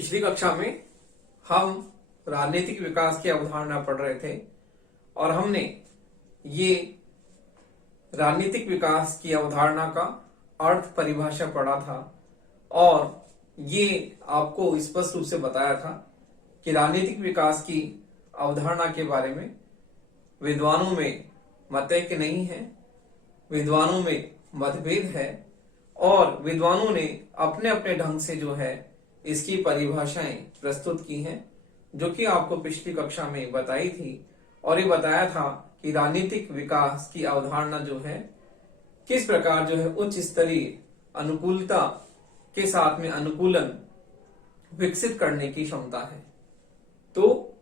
पिछली कक्षा में हम राजनीतिक विकास की अवधारणा पढ़ रहे थे और हमने ये राजनीतिक विकास की अवधारणा का अर्थ परिभाषा पढ़ा था और ये आपको स्पष्ट रूप से बताया था कि राजनीतिक विकास की अवधारणा के बारे में विद्वानों में मतैक्य नहीं है, विद्वानों में मतभेद है और विद्वानों ने अपने अपने ढंग से जो है इसकी परिभाषाएं प्रस्तुत की हैं, जो कि आपको पिछली कक्षा में बताई थी और ये बताया था कि राजनीतिक विकास की अवधारणा जो है किस प्रकार जो है उच्च स्तरीय अनुकूलता के साथ में अनुकूलन विकसित करने की क्षमता है। तो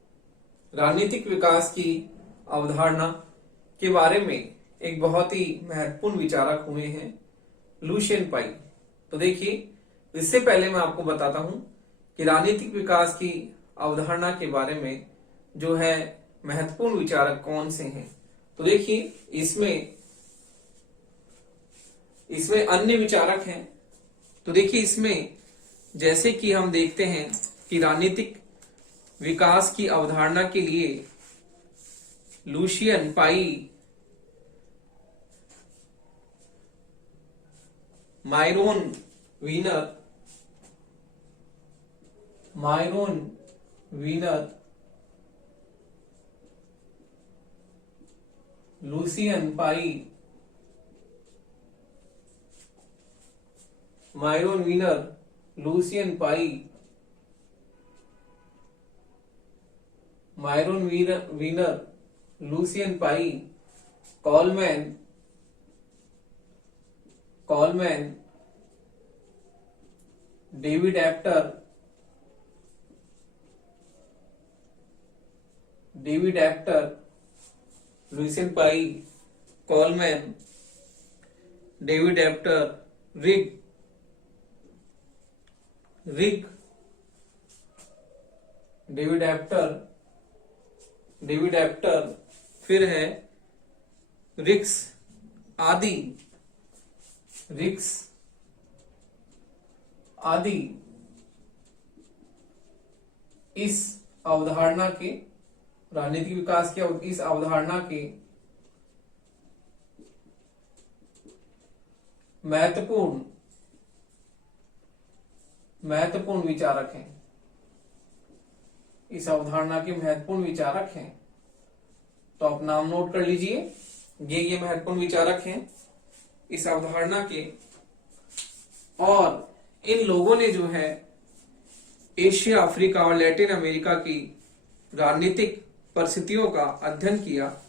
राजनीतिक विकास की अवधारणा के बारे में एक बहुत ही महत्वपूर्ण विचारक हुए हैं लुशियन पाई। तो देखिए, इससे पहले मैं आपको बताता हूं कि राजनीतिक विकास की अवधारणा के बारे में जो है महत्वपूर्ण विचारक कौन से हैं। तो देखिए, इसमें अन्य विचारक हैं। तो देखिए, इसमें जैसे कि हम देखते हैं कि राजनीतिक विकास की अवधारणा के लिए लुशियन पाई, मायरोन वीनर, लुशियन पाई, मायरोन वीनर, लुशियन पाई, मायरोन वीनर, लुशियन पाई, कॉलमैन, डेविड एप्टर, लुशियन पाई, कॉलमैन, डेविड एप्टर, रिग, डेविड एप्टर, फिर है रिक्स आदि इस अवधारणा के राजनीतिक विकास की इस अवधारणा के महत्वपूर्ण विचारक हैं। इस अवधारणा के महत्वपूर्ण विचारक हैं। तो आप नाम नोट कर लीजिए, ये महत्वपूर्ण विचारक हैं इस अवधारणा के। और इन लोगों ने जो है एशिया, अफ्रीका और लैटिन अमेरिका की राजनीतिक परिस्थितियों का अध्ययन किया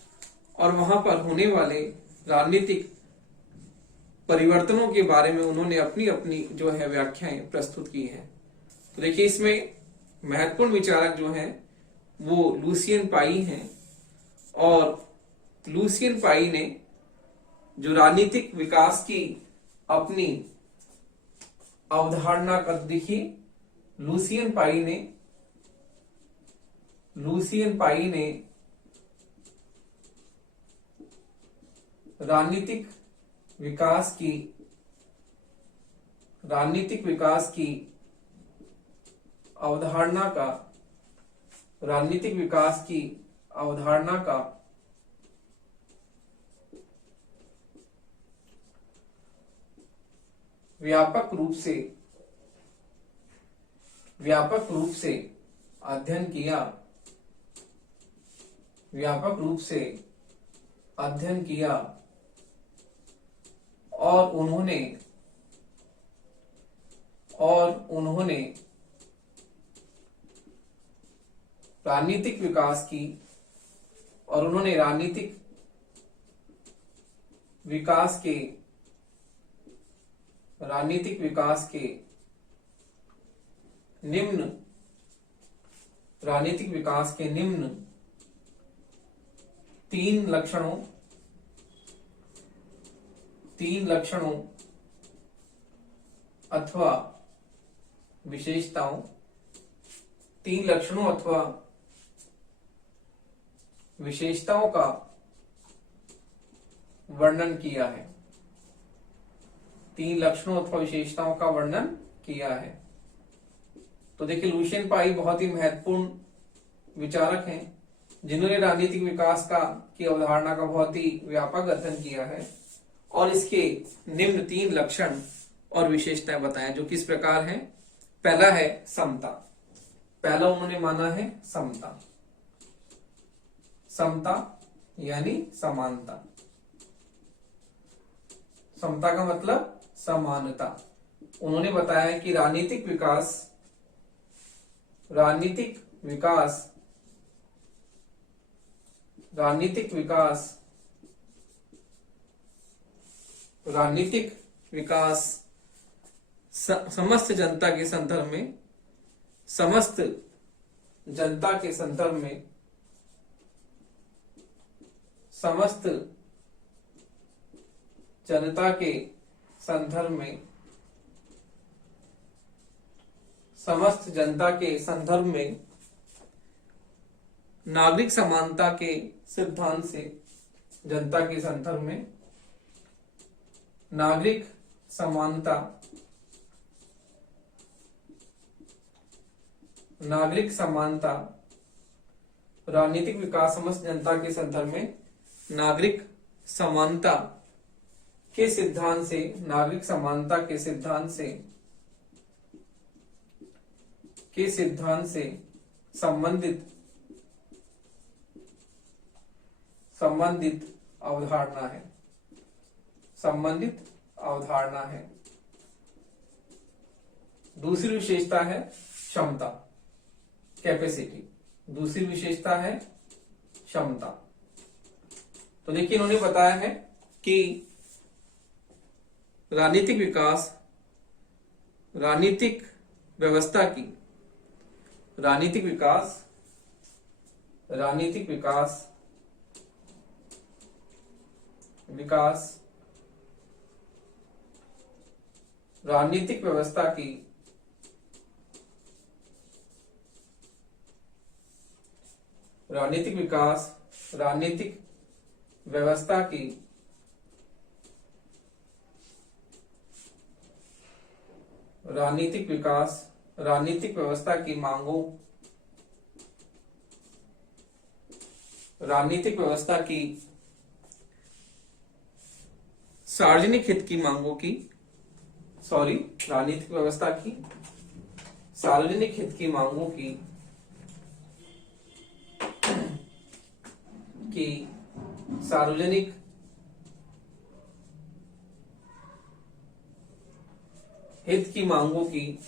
और वहां पर होने वाले राजनीतिक परिवर्तनों के बारे में उन्होंने अपनी अपनी जो है व्याख्याएं प्रस्तुत की हैं। तो देखिए, इसमें महत्वपूर्ण विचारक जो हैं वो लुशियन पाई हैं और लुशियन पाई ने जो राजनीतिक विकास की अपनी अवधारणा कर देखिए, लुशियन पाई ने राजनीतिक विकास की अवधारणा का व्यापक रूप से अध्ययन किया और उन्होंने राजनीतिक विकास के निम्न तीन लक्षणों अथवा विशेषताओं विशेषताओं का वर्णन किया है। 3 लक्षणों अथवा विशेषताओं का वर्णन किया है। तो देखिए लुशियन पाई बहुत ही महत्वपूर्ण विचारक हैं जिन्होंने राजनीतिक विकास का की अवधारणा का बहुत ही व्यापक अध्ययन किया है और इसके निम्न 3 लक्षण और विशेषताएं बताएं जो किस प्रकार हैं। पहला है समता। पहला उन्होंने माना है समता। समता यानी समानता। समता का मतलब समानता। उन्होंने बताया कि राजनीतिक विकास राजनीतिक विकास समस्त जनता के संदर्भ में समस्त जनता के संदर्भ में समस्त जनता के संदर्भ में समस्त जनता के संदर्भ में नागरिक समानता के सिद्धांत से जनता के संदर्भ में नागरिक समानता राजनीतिक विकास समस्त जनता के संदर्भ में नागरिक समानता के सिद्धांत से नागरिक समानता के सिद्धांत से संबंधित अवधारणा है। दूसरी विशेषता है क्षमता, कैपेसिटी। दूसरी विशेषता है क्षमता। तो देखिए इन्होंने बताया है कि राजनीतिक विकास राजनीतिक व्यवस्था की राजनीतिक व्यवस्था की राजनीतिक व्यवस्था की मांगों राजनीतिक व्यवस्था की सार्वजनिक हित की मांगों की राजनीतिक व्यवस्था की सार्वजनिक हित की मांगों की सार्वजनिक हित की मांगों की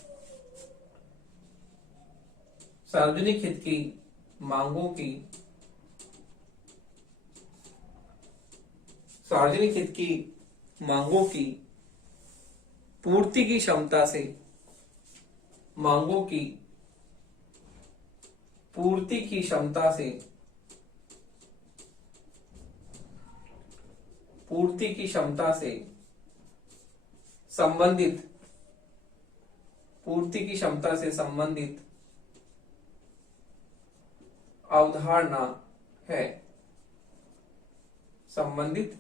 सार्वजनिक हित की मांगों की सार्वजनिक हित की मांगों की पूर्ति की क्षमता से मांगों की पूर्ति की क्षमता से पूर्ति की क्षमता से संबंधित पूर्ति की क्षमता से संबंधित अवधारणा है संबंधित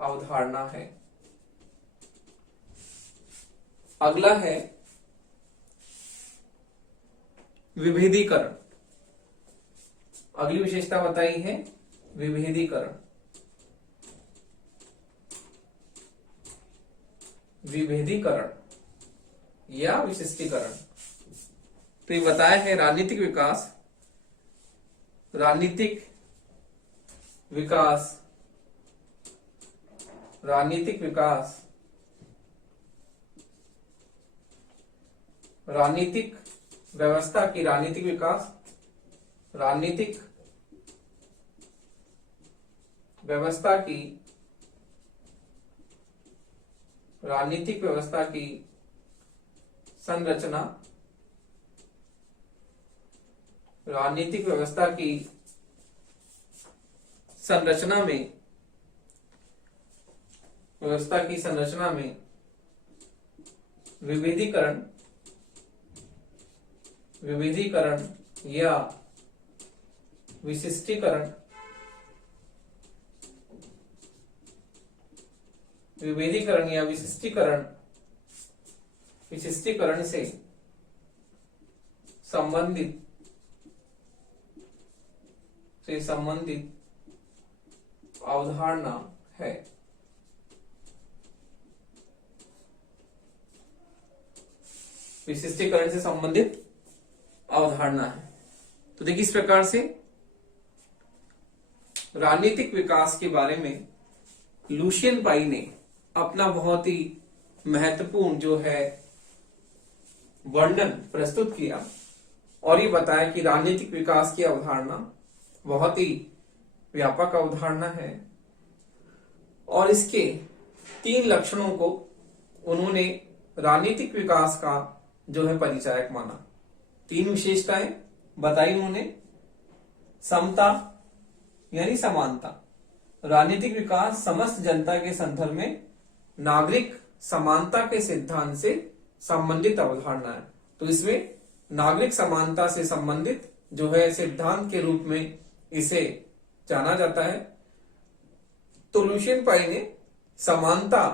अवधारणा है। अगला है विभेदीकरण। अगली विशेषता बताई है विभेदीकरण। विभेदीकरण या विशिष्टीकरण। तो ये बताया है राजनीतिक विकास राजनीतिक व्यवस्था की राजनीतिक विकास राजनीतिक व्यवस्था की राजनीतिक व्यवस्था की संरचना राजनीतिक व्यवस्था की संरचना में विभेदीकरण या विशिष्टीकरण विभेदीकरण या विशिष्टीकरण से संबंधित अवधारणा है। विशिष्टीकरण से संबंधित अवधारणा है। तो देखिए इस प्रकार से राजनीतिक विकास के बारे में लुशियन पाई ने अपना बहुत ही महत्वपूर्ण जो है वर्णन प्रस्तुत किया और ये बताया कि राजनीतिक विकास की अवधारणा बहुत ही व्यापक अवधारणा है और इसके 3 लक्षणों को उन्होंने राजनीतिक विकास का जो है परिचायक माना। 3 विशेषताएं बताई उन्होंने। समता यानी समानता, राजनीतिक विकास समस्त जनता के संदर्भ में नागरिक समानता के सिद्धांत से संबंधित अवधारणा है। तो इसमें नागरिक समानता से संबंधित जो है सिद्धांत के रूप में इसे जाना जाता है। तो लुशियन पाई ने समानता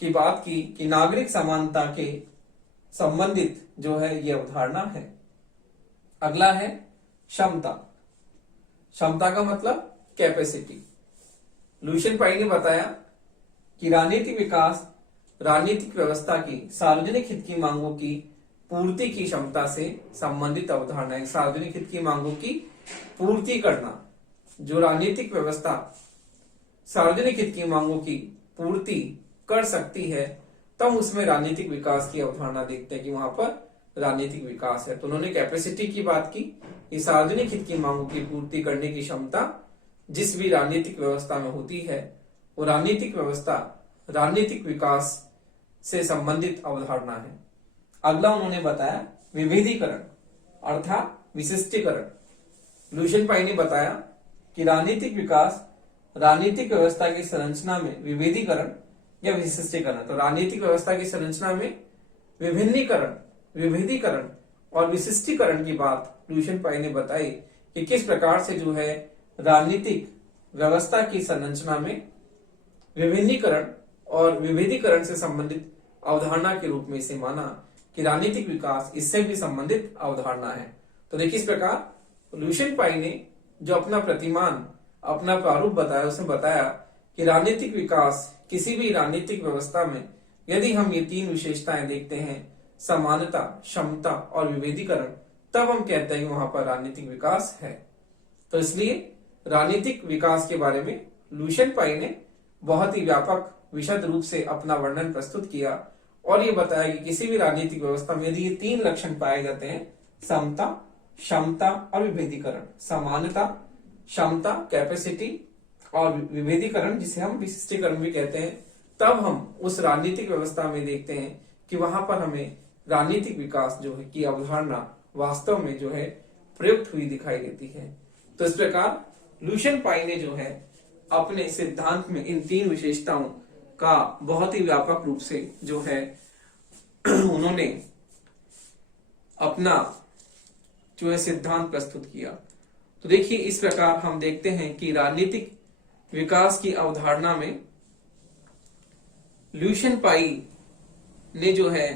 की बात की कि नागरिक समानता के संबंधित जो है ये अवधारणा है। अगला है क्षमता। क्षमता का मतलब कैपेसिटी। लुशियन पाई ने बताया कि राजनीतिक विकास राजनीतिक व्यवस्था की सार्वजनिक हित की मांगों की पूर्ति की क्षमता से संबंधित अवधारणा है। सार्वजनिक हित की मांगों की पूर्ति करना, जो राजनीतिक व्यवस्था सार्वजनिक हित की मांगों की पूर्ति कर सकती है, तब उसमें राजनीतिक विकास की अवधारणा देखते हैं कि वहां पर राजनीतिक विकास है। तो उन्होंने कैपेसिटी की बात की, ये सार्वजनिक हित की मांगों की पूर्ति करने की क्षमता जिस भी राजनीतिक व्यवस्था में होती है, वो राजनीतिक व्यवस्था राजनीतिक विकास से संबंधित अवधारणा है। अगला उन्होंने बताया विभेदीकरण अर्थात विशिष्टीकरण। लुशियन पाई ने बताया कि राजनीतिक विकास राजनीतिक व्यवस्था की संरचना में विभेदीकरण या विशिष्टीकरण। तो राजनीतिक व्यवस्था की संरचना में विभिन्नीकरण, विभेदीकरण और विशिष्टीकरण की बात लुशियन पाई ने बताई कि किस प्रकार से जो है राजनीतिक व्यवस्था की संरचना में विभिन्नीकरण और विभेदीकरण से संबंधित अवधारणा के रूप में इसे माना कि राजनीतिक विकास इससे भी संबंधित अवधारणा है। तो देखिए इस प्रकार लुशियन पाई ने जो अपना प्रतिमान, अपना प्रारूप बताया, उसने बताया कि राजनीतिक विकास किसी भी राजनीतिक व्यवस्था में यदि हम ये 3 विशेषताएं देखते हैं, समानता, क्षमता और विभेदीकरण, तब हम कहते हैं कि वहां पर राजनीतिक विकास है। तो इसलिए राजनीतिक विकास के बारे में लुशियन पाई ने बहुत ही व्यापक विशद रूप से अपना वर्णन प्रस्तुत किया और ये बताया कि किसी भी राजनीतिक व्यवस्था में यदि ये 3 लक्षण पाए जाते हैं, समता, क्षमता और विभेदीकरण, समानता, क्षमता, कैपेसिटी और विभेदीकरण जिसे हम विशिष्टीकरण भी कहते हैं, तब हम उस राजनीतिक व्यवस्था में देखते हैं कि वहां पर हमें राजनीतिक विकास जो है की अवधारणा वास्तव में जो है प्रयुक्त हुई दिखाई देती है। तो इस प्रकार लुशियन पाई ने जो है अपने सिद्धांत में इन 3 विशेषताओं का बहुत ही व्यापक रूप से जो है उन्होंने अपना जो है सिद्धांत प्रस्तुत किया। तो देखिए इस प्रकार हम देखते हैं कि राजनीतिक विकास की अवधारणा में लुशियन पाई ने जो है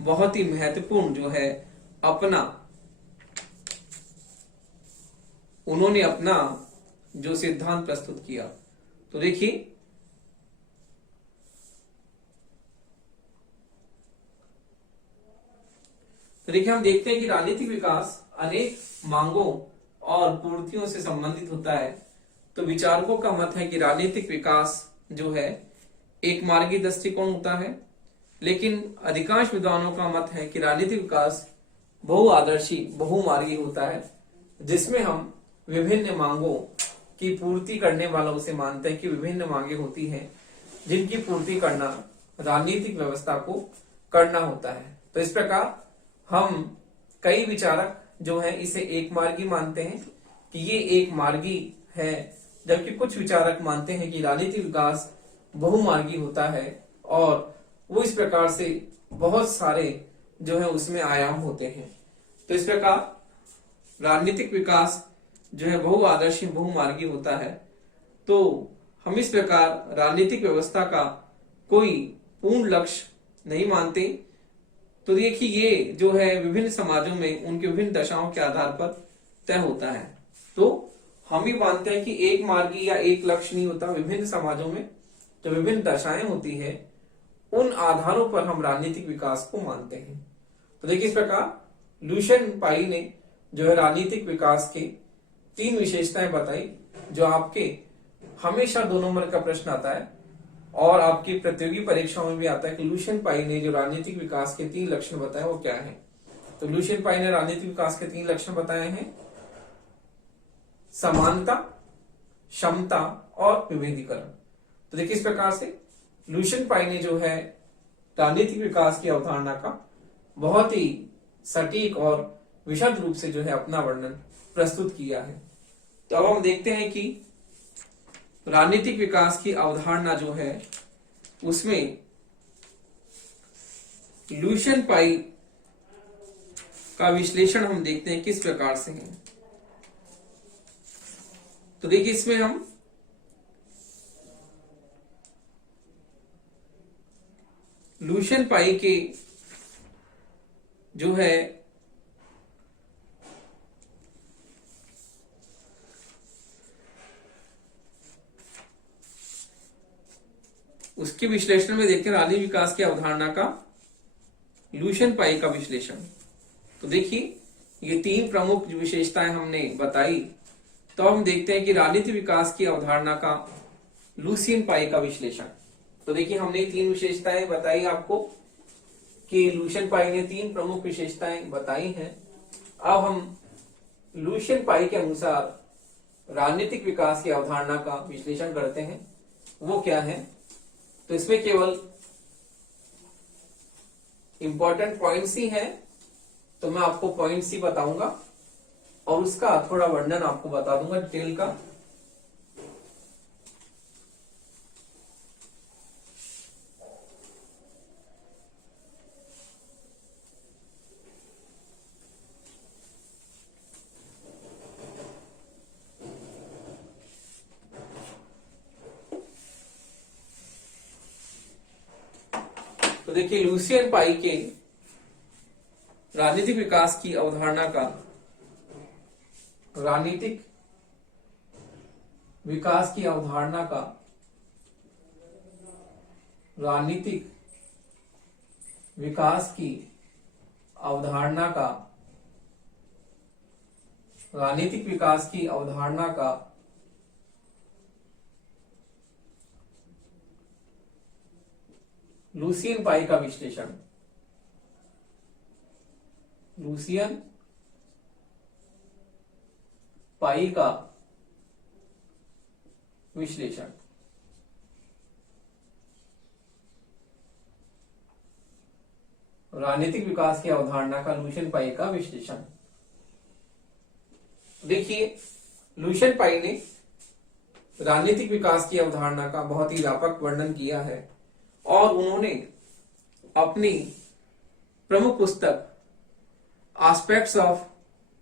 बहुत ही महत्वपूर्ण जो है उन्होंने अपना जो सिद्धांत प्रस्तुत किया। तो देखिए हम देखते हैं कि राजनीतिक विकास अनेक मांगों और पूर्तियों से संबंधित होता है। तो विचारकों का मत है कि राजनीतिक विकास जो है एक मार्गी दृष्टिकोण होता है, लेकिन अधिकांश विद्वानों का मत है कि राजनीतिक विकास बहुआदर्शी, बहुमार्गी होता है, जिसमें हम विभिन्न मांगों की पूर्ति करने वाला उसे मानते हैं कि विभिन्न मांगे होती हैं जिनकी पूर्ति करना राजनीतिक व्यवस्था को करना होता है। तो इस प्रकार हम कई विचारक जो है इसे एक मार्गी मानते हैं कि ये एक मार्गी है, जबकि कुछ विचारक मानते हैं कि राजनीतिक विकास बहुमार्गी होता है और वो इस प्रकार से बहुत सारे जो है उसमें आयाम होते हैं। तो इस प्रकार राजनीतिक विकास जो है बहुआदर्शी, बहुमार्गी होता है। तो हम इस प्रकार राजनीतिक व्यवस्था का कोई पूर्ण लक्ष्य नहीं मानते, तो देखिए ये जो है विभिन्न समाजों में उनके विभिन्न दशाओं के आधार पर तय होता है। तो हम भी मानते हैं कि एक मार्गी या एक लक्ष्य नहीं होता। विभिन्न समाजों में जो विभिन्न दशाएं होती है उन आधारों पर हम राजनीतिक विकास को मानते हैं। तो देखिए इस प्रकार लुशियन पाई ने जो है राजनीतिक विकास के 3 विशेषताएं बताई, जो आपके हमेशा 2 नंबर का प्रश्न आता है और आपकी प्रतियोगी परीक्षाओं में भी आता है कि लुशियन पाई ने जो राजनीतिक विकास के 3 लक्षण बताए वो क्या है। तो लुशियन पाई ने राजनीतिक विकास के 3 लक्षण बताए हैं, समानता, क्षमता और विभेदीकरण। तो देखिए इस प्रकार से लुशियन पाई ने जो है राजनीतिक विकास की अवधारणा का बहुत ही सटीक और विशद रूप से जो है अपना वर्णन प्रस्तुत किया है। तो अब हम देखते हैं कि राजनीतिक विकास की अवधारणा जो है उसमें लुशियन पाई का विश्लेषण हम देखते हैं किस प्रकार से है। तो देखिए इसमें हम लुशियन पाई के जो है उसके विश्लेषण में देखते हैं राजनीतिक विकास की अवधारणा का लुशियन पाई का विश्लेषण। तो देखिए ये 3 प्रमुख विशेषताएं हमने बताई। तो हम देखते हैं कि राजनीतिक विकास की अवधारणा का लुशियन पाई का विश्लेषण। तो देखिए हमने 3 विशेषताएं बताई आपको कि लुशियन पाई ने 3 प्रमुख विशेषताएं बताई हैं। अब हम लुशियन पाई के अनुसार राजनीतिक विकास की अवधारणा का विश्लेषण करते हैं, वो क्या है। तो इसमें केवल इंपॉर्टेंट पॉइंट्स ही हैं, तो मैं आपको पॉइंट्स ही बताऊंगा और उसका थोड़ा वर्णन आपको बता दूंगा डिटेल का। तो देखिए लुशियन पाई के राजनीतिक विकास की अवधारणा का राजनीतिक विकास की अवधारणा का राजनीतिक विकास की अवधारणा का राजनीतिक विकास की अवधारणा का लुशियन पाई का विश्लेषण। लुशियन पाई का विश्लेषण। राजनीतिक विकास की अवधारणा का लुशियन पाई का विश्लेषण। देखिए लुशियन पाई ने राजनीतिक विकास की अवधारणा का बहुत ही व्यापक वर्णन किया है और उन्होंने अपनी प्रमुख पुस्तक एस्पेक्ट्स ऑफ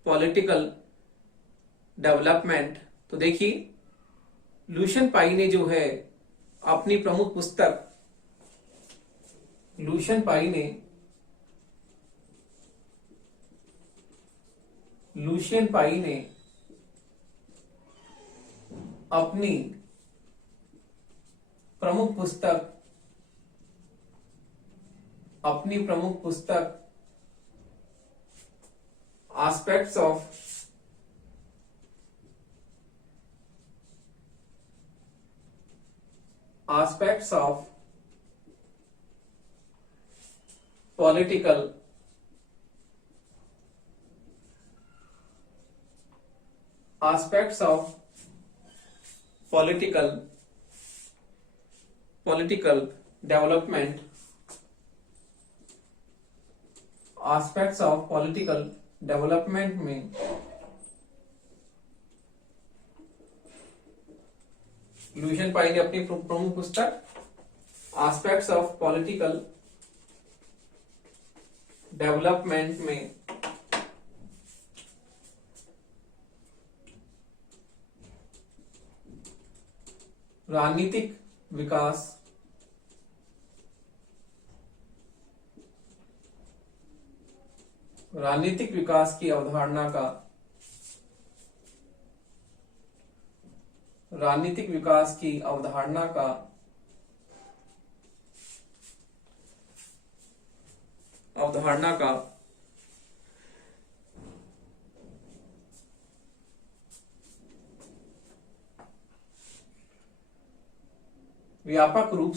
पॉलिटिकल डेवलपमेंट, तो देखिए लुशियन पाई ने जो है अपनी प्रमुख पुस्तक लुशियन पाई ने अपनी प्रमुख पुस्तक एस्पेक्ट्स ऑफ पॉलिटिकल डेवलपमेंट में लुशियन पाई ने अपनी प्रमुख पुस्तक एस्पेक्ट्स ऑफ पॉलिटिकल डेवलपमेंट में राजनीतिक विकास राजनीतिक विकास की अवधारणा का राजनीतिक विकास की अवधारणा का व्यापक रूप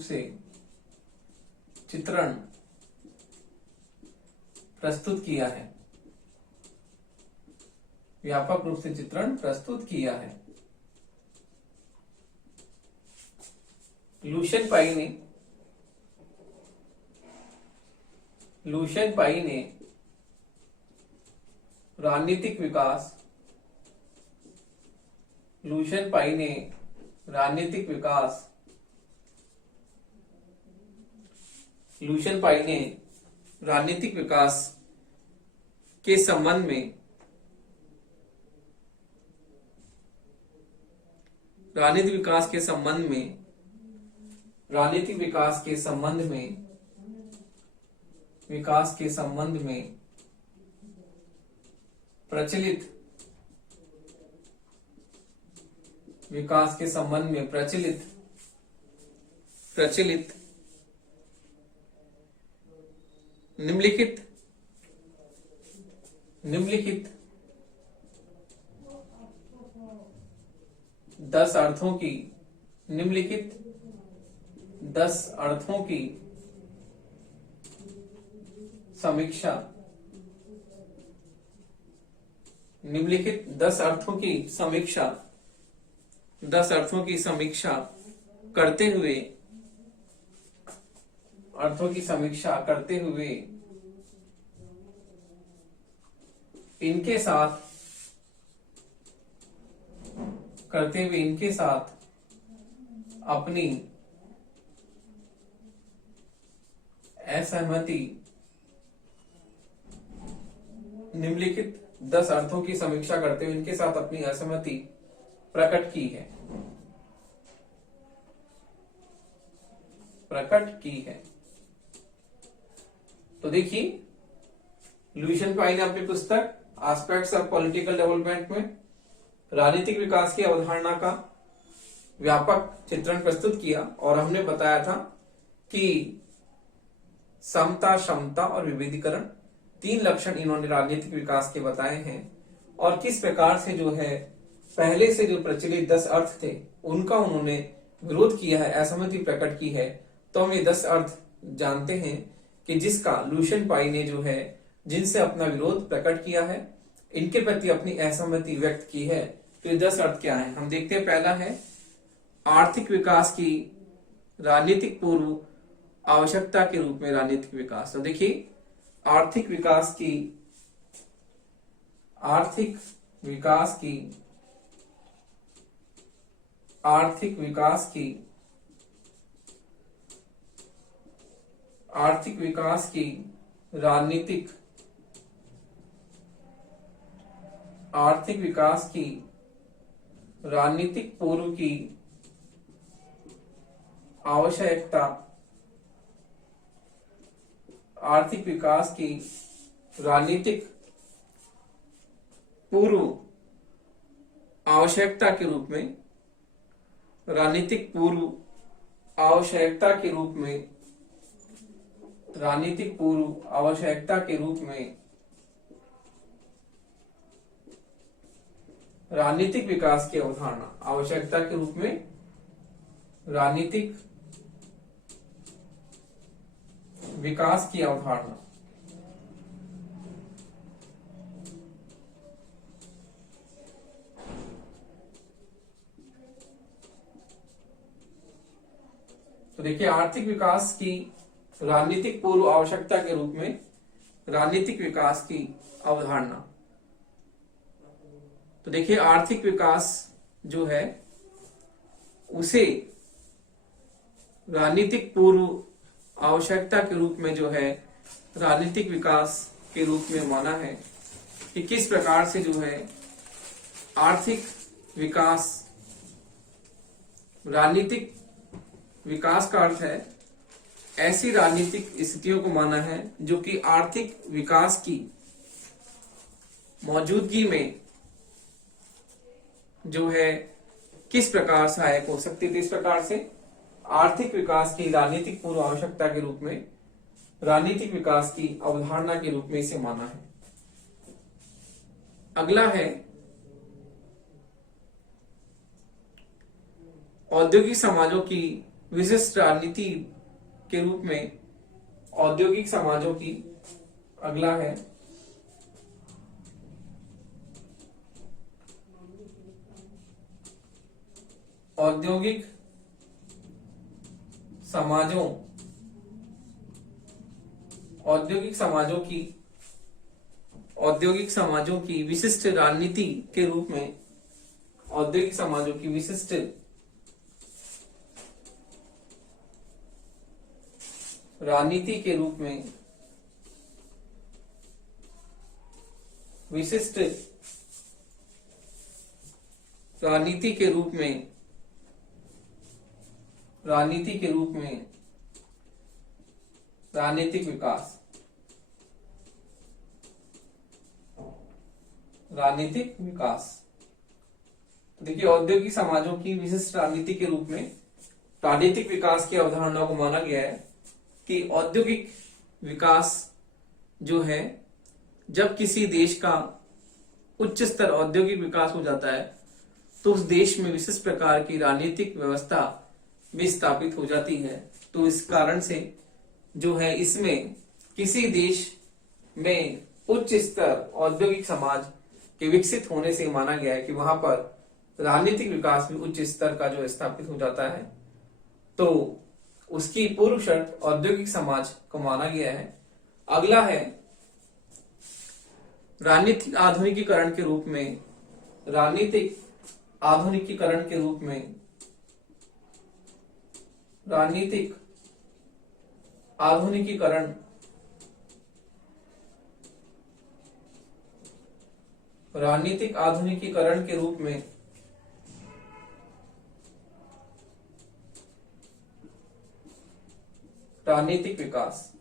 से चित्रण प्रस्तुत किया है। व्यापक रूप से चित्रण प्रस्तुत किया है। लुशियन पाई ने राजनीतिक विकास के संबंध में प्रचलित निम्नलिखित 10 अर्थों की समीक्षा करते हुए इनके साथ अपनी असहमति निम्नलिखित 10 अर्थों की समीक्षा करते हुए इनके साथ अपनी असहमति प्रकट की है। तो देखिए, लुशियन पाई ने अपनी पुस्तक एस्पेक्ट्स ऑफ पॉलिटिकल डेवलपमेंट में राजनीतिक विकास की अवधारणा का व्यापक चित्रण प्रस्तुत किया और हमने बताया था कि समता, क्षमता और विविधीकरण 3 लक्षण इन्होंने राजनीतिक विकास के बताए हैं और किस प्रकार से जो है पहले से जो प्रचलित 10 अर्थ थे उनका उन्होंने विरोध किया है, असहमति प्रकट की है। तो हम ये 10 अर्थ जानते हैं कि जिसका लुशियन पाई ने जो है जिनसे अपना विरोध प्रकट किया है, इनके प्रति अपनी असहमति व्यक्त की है। तो ये 10 अर्थ क्या है, हम देखते हैं। पहला है आर्थिक विकास की राजनीतिक पूर्व आवश्यकता के रूप में राजनीतिक विकास। तो देखिए, आर्थिक विकास की राजनीतिक पूर्व की आवश्यकता आर्थिक विकास की राजनीतिक पूर्व आवश्यकता के रूप में राजनीतिक पूर्व आवश्यकता के रूप में राजनीतिक विकास की अवधारणा, आवश्यकता के रूप में राजनीतिक विकास की अवधारणा। तो देखिए, आर्थिक विकास की राजनीतिक पूर्व आवश्यकता के रूप में राजनीतिक विकास की अवधारणा। तो देखिए, आर्थिक विकास जो है उसे राजनीतिक पूर्व आवश्यकता के रूप में जो है राजनीतिक विकास के रूप में माना है कि किस प्रकार से जो है आर्थिक विकास राजनीतिक विकास का अर्थ है ऐसी राजनीतिक स्थितियों को माना है जो कि आर्थिक विकास की मौजूदगी में जो है किस प्रकार सहायक हो सकती थी। इस प्रकार से आर्थिक विकास की राजनीतिक पूर्व आवश्यकता के रूप में, राजनीतिक विकास की अवधारणा के रूप में इसे माना है। अगला है औद्योगिक समाजों की विशिष्ट राजनीति के रूप में, औद्योगिक समाजों की, अगला है औद्योगिक समाजों, औद्योगिक समाजों की विशिष्ट राजनीति के रूप में, औद्योगिक समाजों की विशिष्ट राजनीति के रूप में, विशिष्ट राजनीति के रूप में, राजनीति के रूप में राजनीतिक विकास, राजनीतिक विकास। तो देखिए औद्योगिक समाजों की विशिष्ट राजनीति के रूप में राजनीतिक विकास की अवधारणा को माना गया है कि औद्योगिक विकास जो है, जब किसी देश का उच्च स्तर औद्योगिक विकास हो जाता है तो उस देश में विशिष्ट प्रकार की राजनीतिक व्यवस्था भी स्थापित हो जाती है। तो इस कारण से जो है इसमें किसी देश में उच्च स्तर औद्योगिक समाज के विकसित होने से माना गया है कि वहां पर राजनीतिक विकास भी उच्च स्तर का जो स्थापित हो जाता है। तो उसकी पूर्व शर्त औद्योगिक समाज को माना गया है। अगला है राजनीतिक आधुनिकीकरण के रूप में, राजनीतिक आधुनिकीकरण के रूप में, राजनीतिक आधुनिकीकरण, राजनीतिक आधुनिकीकरण के रूप में राजनीतिक विकास,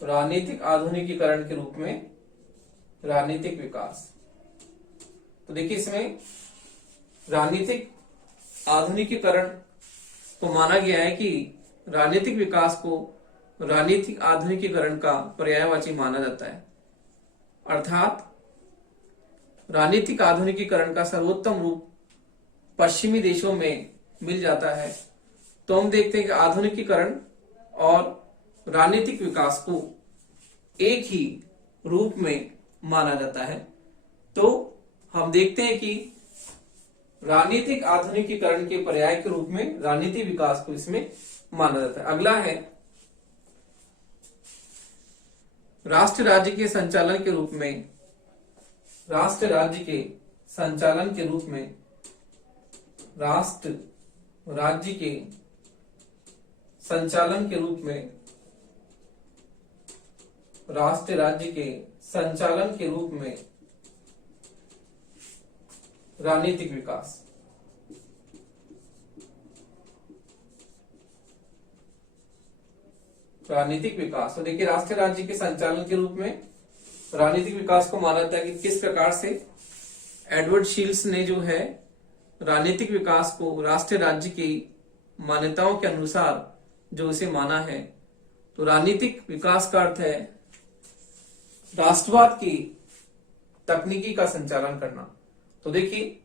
राजनीतिक आधुनिकीकरण के रूप में राजनीतिक विकास। तो देखिए इसमें राजनीतिक आधुनिकीकरण को माना गया है कि राजनीतिक विकास को राजनीतिक आधुनिकीकरण का पर्यायवाची माना जाता है, अर्थात राजनीतिक आधुनिकीकरण का सर्वोत्तम रूप पश्चिमी देशों में मिल जाता है। तो हम देखते हैं कि आधुनिकीकरण और राजनीतिक विकास को एक ही रूप में माना जाता है। तो हम देखते हैं कि राजनीतिक आधुनिकीकरण के पर्याय के रूप में राजनीतिक विकास को इसमें माना जाता है। अगला है राष्ट्र राज्य के संचालन के रूप में, राष्ट्र राज्य के संचालन के रूप में, राष्ट्र राज्य के संचालन के रूप में, राष्ट्र राज्य के संचालन के रूप में राजनीतिक विकास। राजनीतिक विकास, तो देखिए राष्ट्र राज्य के संचालन के रूप में राजनीतिक विकास को माना जाता है कि किस प्रकार से एडवर्ड शील्स ने जो है राजनीतिक विकास को राष्ट्र राज्य की मान्यताओं के अनुसार जो इसे माना है। तो राजनीतिक विकास का अर्थ है राष्ट्रवाद की तकनीकी का संचालन करना। तो देखिए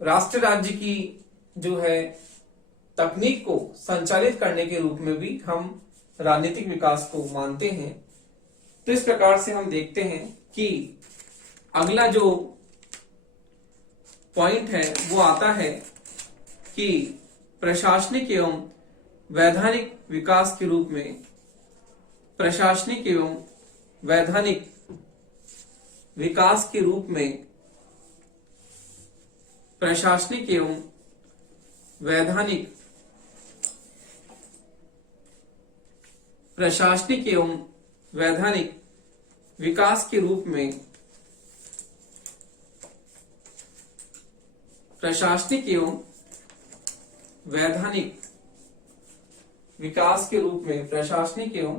राष्ट्र राज्य की जो है तकनीक को संचालित करने के रूप में भी हम राजनीतिक विकास को मानते हैं। तो इस प्रकार से हम देखते हैं कि अगला जो पॉइंट है वो आता है कि प्रशासनिक एवं वैधानिक विकास के रूप में, प्रशासनिक एवं वैधानिक विकास के रूप में, प्रशासनिक एवं वैधानिक, प्रशासनिक एवं वैधानिक विकास के रूप में प्रशासनिक एवं वैधानिक विकास के रूप में प्रशासनिक एवं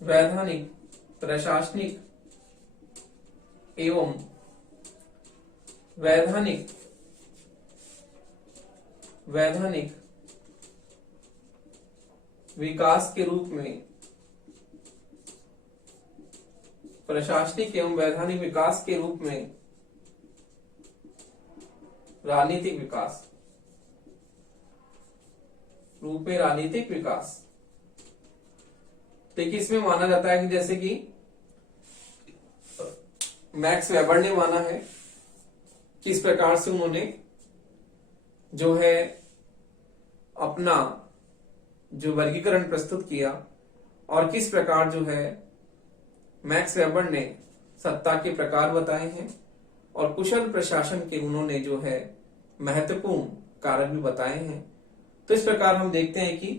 वैधानिक प्रशासनिक एवं वैधानिक विकास के रूप में प्रशासनिक एवं वैधानिक विकास के रूप में राजनीतिक विकास देखिए इसमें माना जाता है कि जैसे कि मैक्स वेबर ने माना है किस प्रकार से उन्होंने जो है अपना जो वर्गीकरण प्रस्तुत किया और किस प्रकार जो है मैक्स वेबर ने सत्ता के प्रकार बताए हैं और कुशल प्रशासन के उन्होंने जो है महत्वपूर्ण कारक भी बताए हैं। तो इस प्रकार हम देखते हैं कि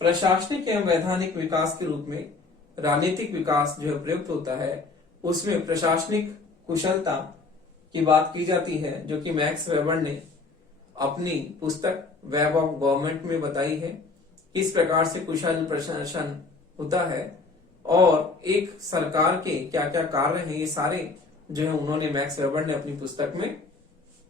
प्रशासनिक एवं वैधानिक विकास के रूप में राजनीतिक विकास जो है प्रयुक्त होता है, उसमें प्रशासनिक कुशलता की बात की जाती है जो कि मैक्स वेबर ने अपनी पुस्तक वेब ऑफ गवर्नमेंट में बताई है। किस प्रकार से कुशल प्रशासन होता है और एक सरकार के क्या क्या कार्य हैं, ये सारे जो है उन्होंने मैक्स वेबर ने अपनी पुस्तक में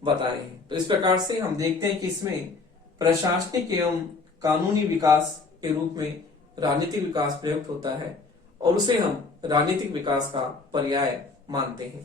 बताए हैं। तो इस प्रकार से हम देखते हैं कि इसमें प्रशासनिक एवं कानूनी विकास के रूप में राजनीतिक विकास प्रयुक्त होता है और उसे हम राजनीतिक विकास का पर्याय मानते हैं।